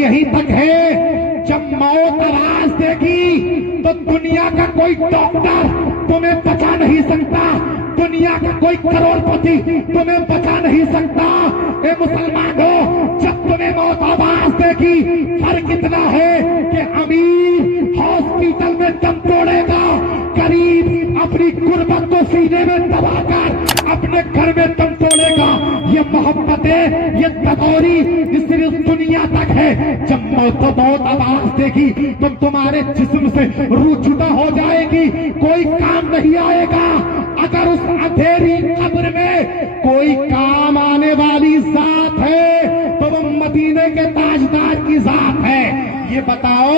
یہیں تک ہے جب موت آواز دے گی تو دنیا کا کوئی ڈاکٹر تمہیں بچا نہیں سکتا، دنیا کا کوئی کروڑ پتی تمہیں بچا نہیں سکتا۔ اے مسلمانوں، جب تمہیں موت آواز دے گی، فرق اتنا ہے کہ امیر ہاسپٹل میں دم توڑے گا، غریب اپنی غربت کو سینے میں دبا کر اپنے گھر میں دم توڑے گا۔ یہ محبت ہے، یہ تبوری صرف دنیا تک ہے۔ جب موت آواز دے گی تو تمہارے جسم سے روح جدا ہو جائے گی، کوئی کام نہیں آئے گا۔ اگر اس اندھیری قبر میں کوئی کام آنے والی ذات ہے تو وہ مدینے کے تاجدار کی ذات ہے۔ یہ بتاؤ،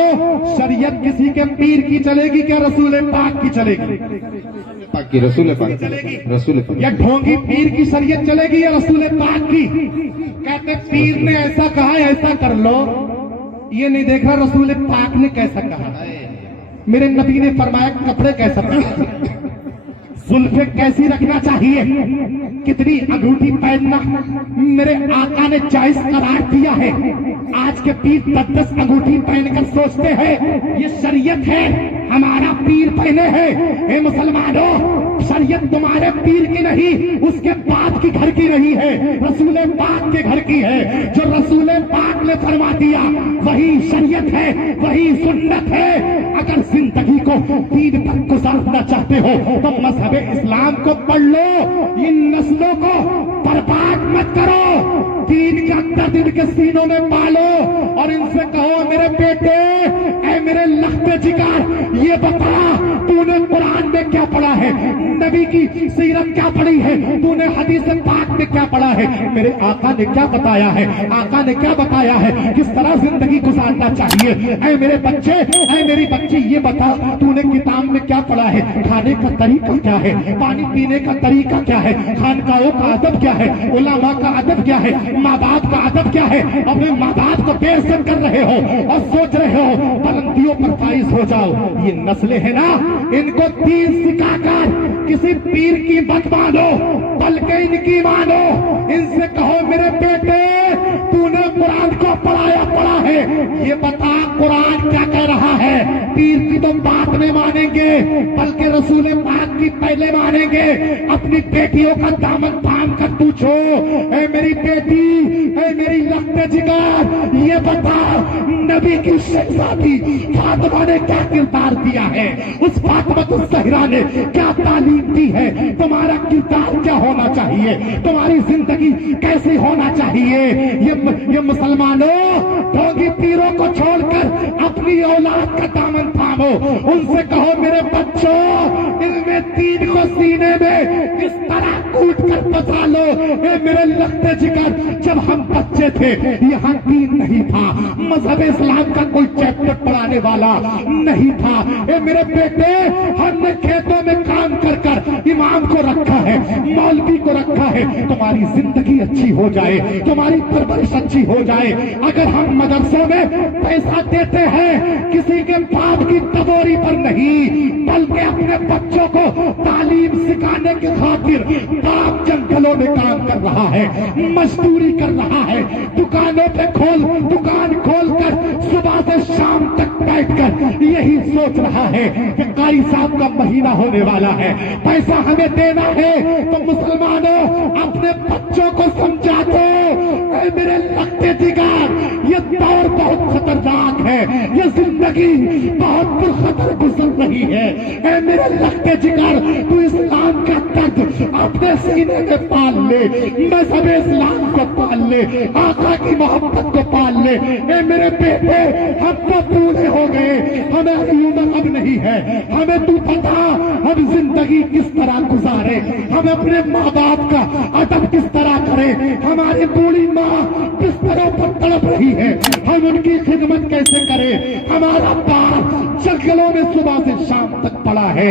شریعت کسی کے پیر کی چلے گی کیا رسول پاک کی چلے گی؟ پاک کی، رسول پاک چلے گی؟ رسول پاک۔ یا ڈھونگی پیر کی شریعت چلے گی یا رسول پاک کی؟ کہتے پیر نے ایسا کہا ہے ایسا کر لو، یہ نہیں دیکھ رہا رسول پاک نے کیسا کہا، میرے نبی نے فرمایا کپڑے کیسا پہننا، زلفیں کیسی رکھنا چاہیے، کتنی انگوٹھی پہننا میرے آقا نے جائز قرار دیا ہے۔ آج کے پیر 10 انگوٹھی پہن کر سوچتے ہیں یہ شریعت ہے، ہمارا پیر پہنے ہیں۔ اے مسلمانوں، شریعت تمہارے پیر کی نہیں، اس کے باپ کی گھر کی نہیں ہے، رسول پاک کے گھر کی ہے۔ جو رسول پاک نے فرما دیا وہی شریعت ہے، وہی سنت ہے۔ اگر زندگی کو دین تک گزارنا چاہتے ہو تو مذہب اسلام کو پڑھ لو، ان نسلوں کو برباد مت کرو، دین کا درد ان کے سینوں میں پالو اور ان سے کہو میرے بیٹے، اے میرے لخت جگر، یہ بتا تو نے قرآن میں کیا پڑھا ہے، نبی کی سیرت کیا پڑھی ہے، تو نے حدیث پاک میں کیا پڑھا ہے، میرے آقا نے کیا بتایا ہے، آقا نے کیا بتایا ہے، کس طرح زندگی گزارنا چاہیے۔ اے میرے بچے، اے میری بچی، یہ بتا تو نے کتاب میں کیا پڑھا ہے، کھانے کا طریقہ کیا ہے، پانی پینے کا طریقہ کیا ہے، خانقاہوں کا ادب کیا ہے، علماء کا ادب کیا ہے، ماں باپ کا ادب کیا ہے۔ اپنے ماں باپ کو دیر سے کر رہے ہو اور سوچ رہے ہو بلندیوں پر فائز ہو جاؤ۔ یہ نسلیں ہیں نا، ان کو دین سکھا کر کسی پیر کی مت مانو بلکہ ان کی مانو۔ ان سے کہو میرے بیٹے، تو نے قرآن کو پڑھا ہے، یہ بتا قرآن کیا کہہ رہا ہے۔ پیر کی تو بات نہیں مانیں گے بلکہ رسول پاک کی پہلے مانیں گے۔ اپنی بیٹیوں کا دامن تھام کر پوچھو، اے میری بیٹی، اے میری لخت جگر، یہ بتا نبی کی شہزادی فاطمہ نے کیا کردار دیا ہے، اس فاطمہ الزہرا نے کیا تعلیم دی ہے، تمہارا کردار کیا ہونا چاہیے، تمہاری زندگی کیسی ہونا چاہیے۔ یہ مسلمانوں، ڈھونگی پیروں کو چھوڑ کر اپنی اولاد کا دامن تھامو، ان سے کہو میرے بچوں، علم دین کو سینے میں اس طرح کوٹ کر بسا لو۔ اے میرے لخت جگر، جب ہم بچے تھے یہاں دین نہیں تھا، مذہب اسلام کا کوئی چیپٹر پڑھانے والا نہیں تھا۔ اے میرے بیٹے، ہم نے کھیتوں میں کام کر کر امام کو رکھا ہے، مولوی کو رکھا ہے، تمہاری زندگی اچھی ہو جائے، تمہاری پرورش اچھی ہو جائے۔ اگر ہم مدرسوں میں پیسہ دیتے ہیں کسی کے باپ کی تبوری پر نہیں بلکہ اپنے بچوں کو تعلیم سکھانے کی خاطر، باپ جنگلوں میں کام کر رہا ہے، مزدوری کر رہا ہے، دکانوں پہ دکان کھول کر صبح سے شام تک بیٹھ کر یہی سوچ رہا ہے کہ قاری صاحب کا مہینہ ہونے والا ہے، پیسہ ہمیں دینا ہے، تو مسلمانوں اپنے بچوں کو سمجھا دو، اے میرے لخت جگر، یہ دور بہت خطرناک ہے، یہ زندگی بہت پرخطر گزر رہی ہے۔ اے میرے لخت جگر، تو اسلام کا درد اپنے سینے میں پال لے، مذہب اسلام کو پال لے، آقا کی محبت کو پال لے۔ اے میرے بیٹے، ہم تو بوڑھے ہو گئے، ہمیں عمر اب نہیں ہے، ہمیں تو پتا ہم زندگی کس طرح گزارے، ہم اپنے ماں باپ کا ادب کس طرح کریں۔ ہماری بوڑھی ماں بستروں پر تڑپ رہی ہے، ہم ان کی خدمت کیسے کریں۔ ہمارا باپ جنگلوں میں صبح سے شام تک پڑا ہے۔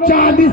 40